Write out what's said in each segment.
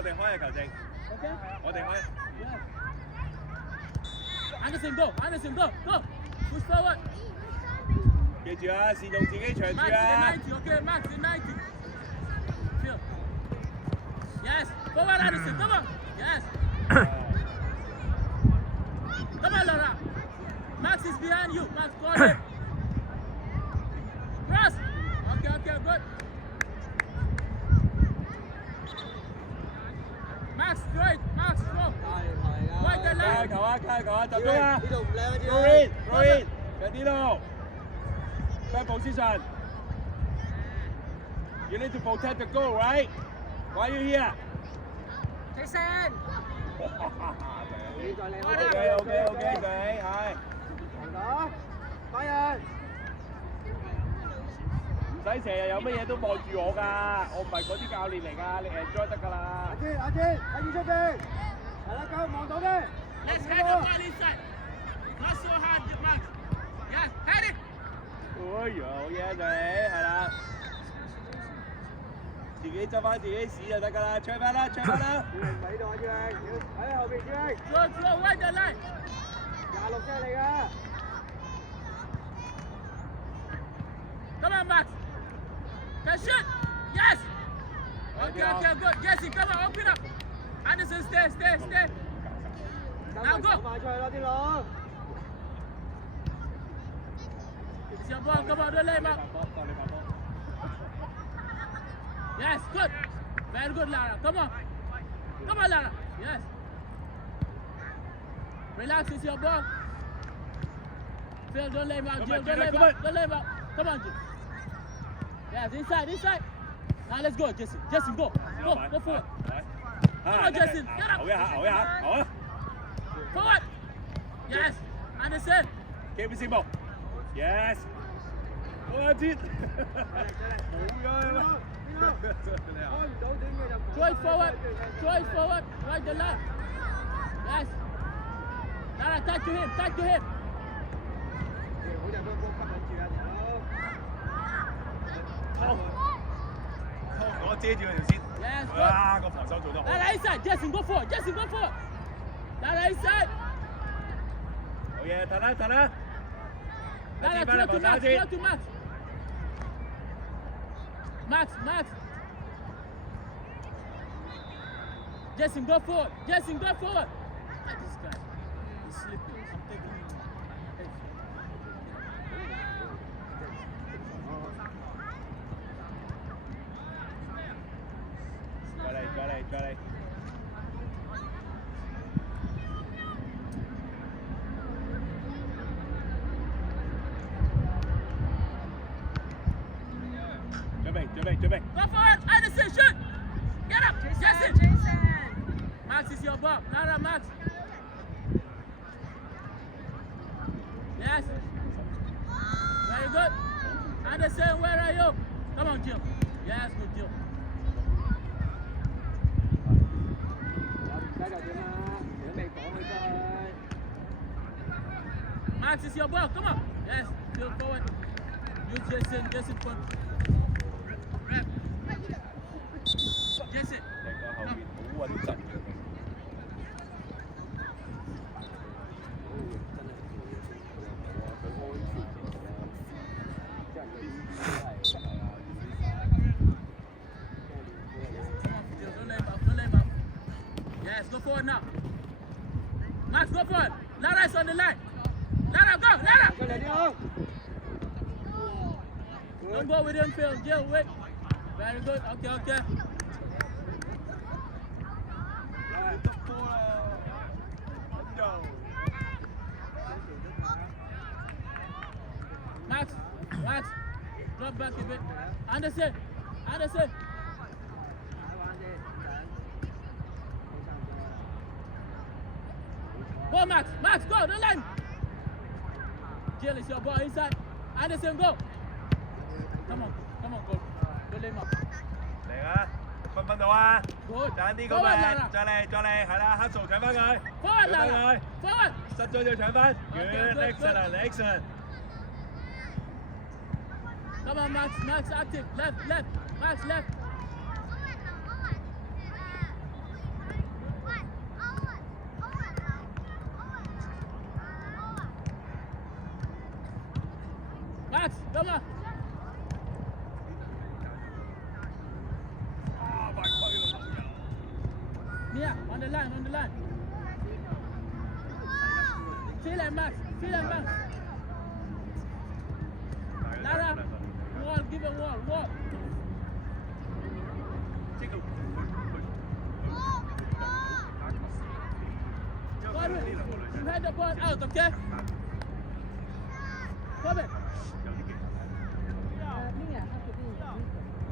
我哋開嘅球證。Okay. 我哋開。Anderson go. Anderson go. Go. Push forward. 記住啊，善用自己長處 Max 啊。in 90. Okay. Max in 90. Feel. Yes. Forward Anderson. Come on. Yes. Come on, Laura. Max is behind you. Max, go ahead. Cross. Okay. Good. Max, straight. Max, go. Right the 加 line. 球啊！加球啊！集中啊！呢度唔靚啊！ Green，近啲咯。Back position. You need to protect the goal, right? Why are you here? Jason. 你再靚 OK，仔係。行到，快人！唔使成日有乜嘢都望住我㗎，我唔係嗰啲教練嚟㗎，你 enjoy 得㗎啦。阿姐，睇住出邊，係啦，夠望到嘅。 Let's head the ball inside. Not so hard, Max. Yes, head it. 哎呀，好嘢仔，係啦。自己執翻自己屎就得㗎啦，唱翻啦！小玲唔喺度啊，小玲，喺後邊，小玲。Throw right the line. 26隻嚟㗎。 Come on, Max. Can shoot. Yes. Okay, good. Jesse, come on, open up. Anderson, stay. Now go. 快出去啦，啲佬。 It's your ball. Come on, don't let him out. Yes, good. Very good, Lara. Come on, Lara. Yes. Relax, it's your ball. Phil, don't let him out. Jill, don't let him out. Come on, Jill. Yes, inside. Now let's go, Jesse. Go forward. Come on, Jesse. Get up. 牛一下。 Forward. Yes. Anderson. Keep it simple. Yes. 好啊，接。冇㗎嘛。 Throw it forward. Right the line. Yes. Lara, touch to him. 好隻波吸引住啊，我遮住佢條線。 Yes, good. 哇！個防守做得好。 Lara inside. Jesse, go forward. Lara inside. 好嘢，騰啦。 Lara, throw to Max. Max. Jesse, go forward. Look at this guy. He's slipping. I'm taking him. Go嚟。準備。 Go forward. Anderson, shoot. Get up. Jason. Max is your ball. Lara, Max. Yes. Very good. Anderson, where are you? Come on, Jill. Yes, good Jill. 唔使就點啊？你都未講佢出去。 Max is your ball. Come on. Yes. Still forward. Use Jason for. Jason. 後邊好穩陣。Don't let him out. Yes, go forward now. Max, go forward. Lara is on the line. Lara, go. 出嚟啲佬。 Don't go with him, Phil. Jill, wait. Very good. Okay. Max. Drop back a bit. Anderson. Go, Max, go, the line. Jill, it's your ball inside. Anderson, go. Come on, go. Don't let him up. 嚟啊！分到啊！ Good. 爭啲 Forward, 咁啊！ Lara. 再嚟，係啦，黑數搶翻佢。 Forward, 搶返 Lara. 佢 Forward. 失咗就搶翻。Okay, Good, good. excellent. Come on, Max, active. Left. Max, left. Mia, on the line, on the line. Feel it, Max. Feel it, Max. Lara, wall, give a wall, wall. Godwin, you had the ball out, okay? Come in.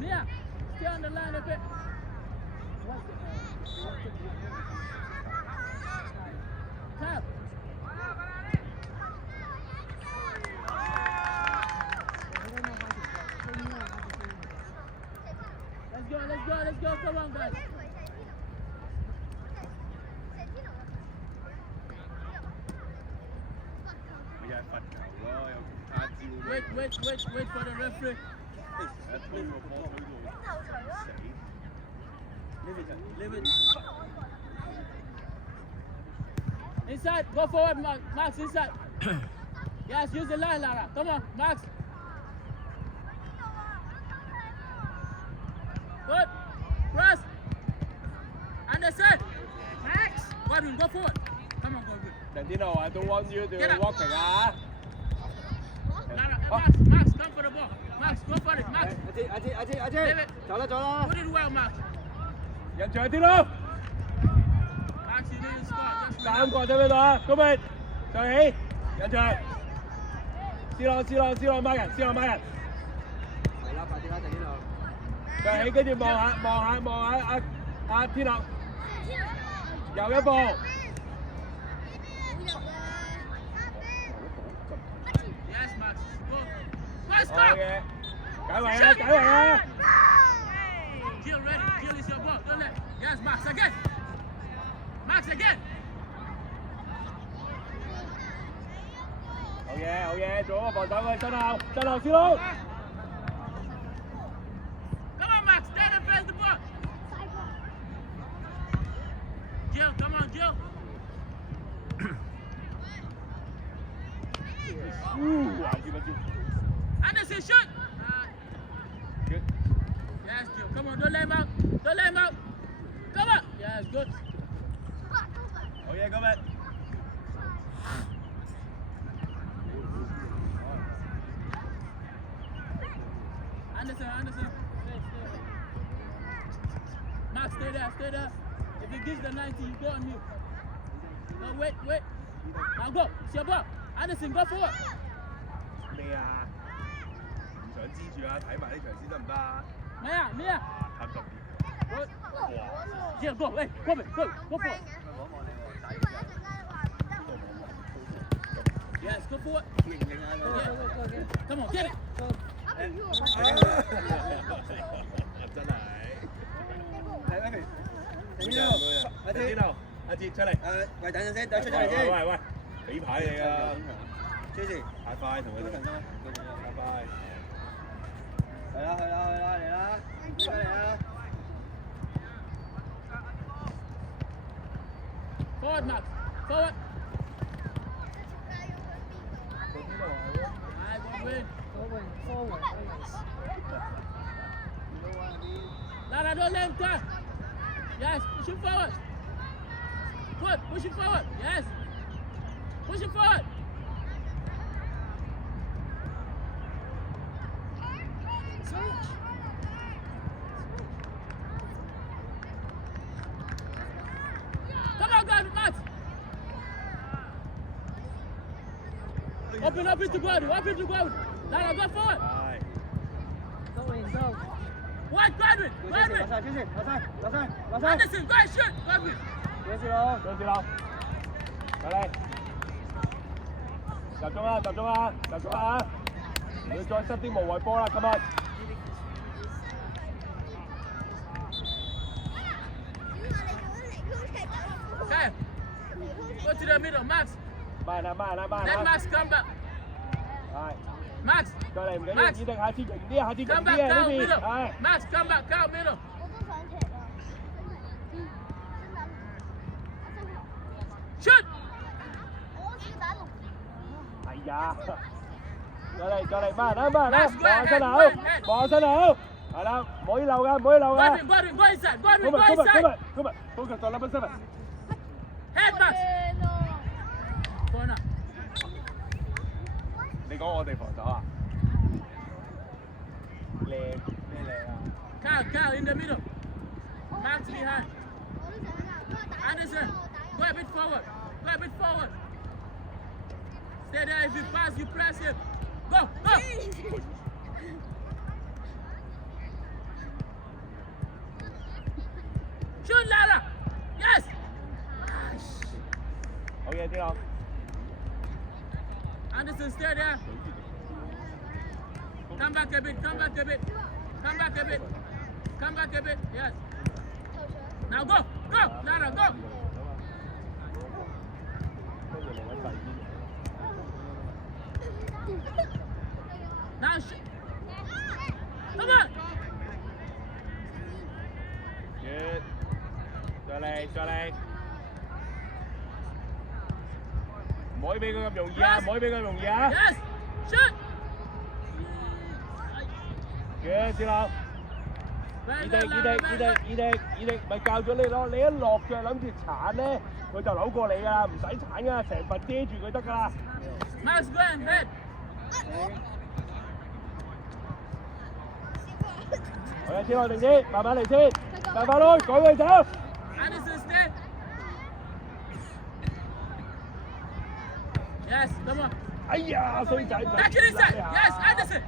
Mia, stay on the line a bit. Tap. Let's go, come on guys. Wait for the referee. Leave it. Inside, go forward, Max, inside. Yes, use the line, Lara. Come on, Max. Good. Cross. Anderson. Max. Godwin, go forward. Come on, Godwin. Trentino, I don't want you to walk ah. Lara, Max, come for the ball. Max, go for it, Max.阿姐，走啦。 Put it well, Max. 人長啲咯。 Max, you need to score. Just 3個喺邊度啊？高明，上起，人長。C 朗孖人。係啦，快啲啦，就呢度。上起，跟住望下阿天樂，又一步。Yes, Max. Go. Let's 好 go. 嘅，解圍啊！ Jill ready. Jill is your ball. Don't let. Yes, Max again. Max again. 好嘢，做個防守嘅身後先咯。 Come on, Max. Stand and face the ball. Jill, come on, Jill. Anderson, shoot. Good. Yes, Jill. Come on, don't let him out. Come on. Yes, good. 好嘢，高明。 Anderson. Stay. Max, stay there. If he gives the 90, you go on mute. No, wait. Now go. It's your ball. Anderson, go forward. 咩啊？唔想知住啊，睇埋呢場先得唔得啊？ Mia. 貪心啲。 Good. Jill, go. Hey, go forward. Yes, go forward. Yeah. Come on, get it. 真係。阿哲出嚟。喂，等陣先，等出咗嚟先。喂，俾牌你啊！ Tracy，太快同佢哋。拜拜。去啦，嚟啦，出嚟啦！ Forward, Max. Forward. I will win. Forward. Lara, don't let him turn. Yes, push him forward. Good, push him forward. Yes. Push him forward. Come on, guys, Max. Open up into Godwin. Lara, go forward. Go. What, Godwin? 攞晒 Tracy，攞晒。 Anderson, go and shoot, Godwin. 幾時咯？上次咯，嚟嚟，集中啊！唔要再塞啲無謂波啦，今日。 Okay. Go to the middle, Max. 慢啦。 Let Max come back. 係， Max, 再嚟唔緊要，指定下次型啲，下次型 come 啲 back 啊呢 down 邊， middle. 係。 Max, come back down middle. 我都想踢啊！ Shoot. 我好似打龍。係呀，再嚟，慢啦，望下身後，係啦，唔可以漏㗎。 Godwin, go inside. Godwin, go inside. 今日， Focus on number 7. Head, Max. Corner. 你講我哋防守啊？靚咩靚啊？ Cal in the middle. Max behind. Anderson, go a bit forward. Go a bit forward. Stay there. If you pass, you press him. Go. Shoot, Lara. Yes. 好嘢，天朗。 Anderson, stay there. Come back a bit. Come back a bit. Yes. Now go. Lara, go. Now shoot. Come on. Good. 再嚟。唔可以俾佢咁容易啊！ Yes. Shoot. Good， 天朗。 Very 以 good, 迪，咪教咗你咯！你一落腳諗住鏟咧，佢就扭過你㗎啦，唔使鏟㗎，成份遮住佢得㗎啦。Max, go ahead. 好啊，天朗定啲，慢慢嚟先，慢慢咯，趕佢走。 Anderson, stay. Yes, come on. 哎呀，衰仔 Touch it inside. Yes, Anderson.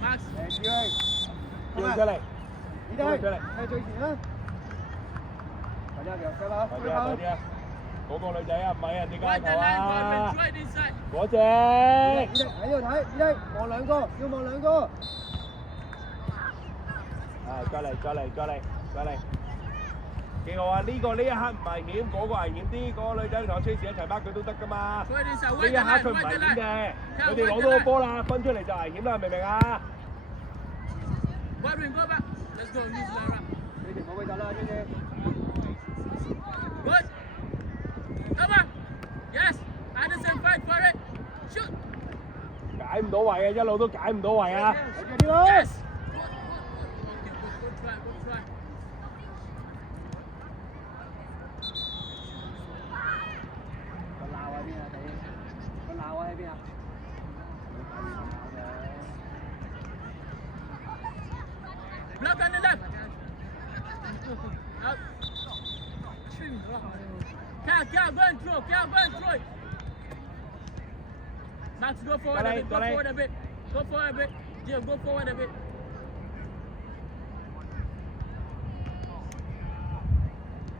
Max. 叫出嚟，依家喺最前啦。大家腳腳啦，快啲啊！嗰個女仔啊，唔係人哋街 Right 頭 the line, 啊 Godwin. Right inside. 嗰隻。依喺度睇，依望兩個，要望兩個。再嚟，幾好啊！呢一刻唔危險，嗰個危險啲，嗰個女仔同我 Tracy 一齊掹佢都得㗎嘛。 Right inside. 呢 Right 一 the 刻 line. 佢唔 Right 危 the 險 line. 嘅，佢哋攞到個波啦，分出嚟就危險啦，明唔明啊？ Godwin, go back. Let's go. Use Lara. 你哋冇佢走啦，張姐。 Good. Come on. Yes. Anderson, fight for it. Shoot. 解唔到位啊，一路都解唔到位啊！ 睇住啲咯。 Yes. Okay, good try. Good try. 個鬧喺邊啊？你個鬧喺邊啊？ Block on the left. Out. Cal, go and throw it. Max, go forward a bit. Jim, go forward a bit.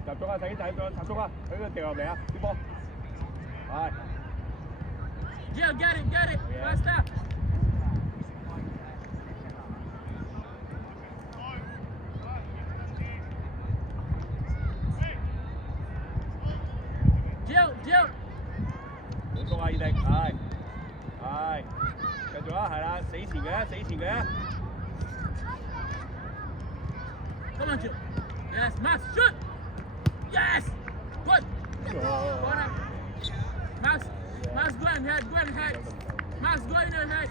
集中啊，睇集中啊，俾佢掉入嚟啊，啲波。係。 Jim, get it. First stop. Jill. 冇錯啊，二迪，係，繼續啊，係啦，死前嘅。 Come on, Jill. Yes, Max, shoot. Yes. Good. Corner. Max, go ahead. Max, go ahead.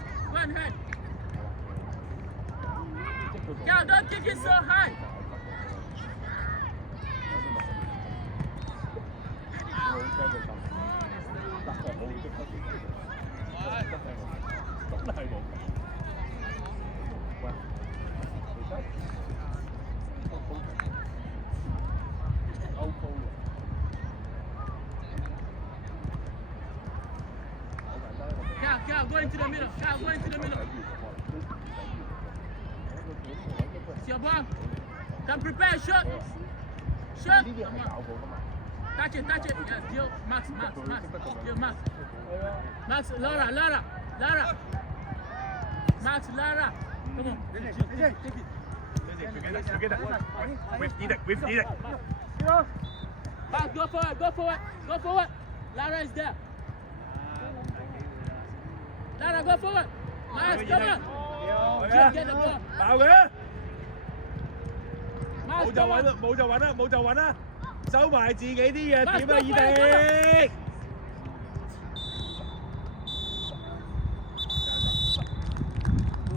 Cal, don't kick it so high. 真係冇。喂，其實歐高喎。 Cal, go into the middle. It's your ball. Come prepare, shoot. 呢啲係教過㗎嘛？ Touch it. Yes, Jill, Max. Jill, Max. Max, Lara. Max, Lara. Come on. Together. With Edith. Max, go forward. Lara is there. Lara, go forward. Max, come on. Jill, get the ball. 爆佢！ Max, 冇就 come on. 揾啦，收埋自己啲弱點啊，Max, go 二 for it, 迪。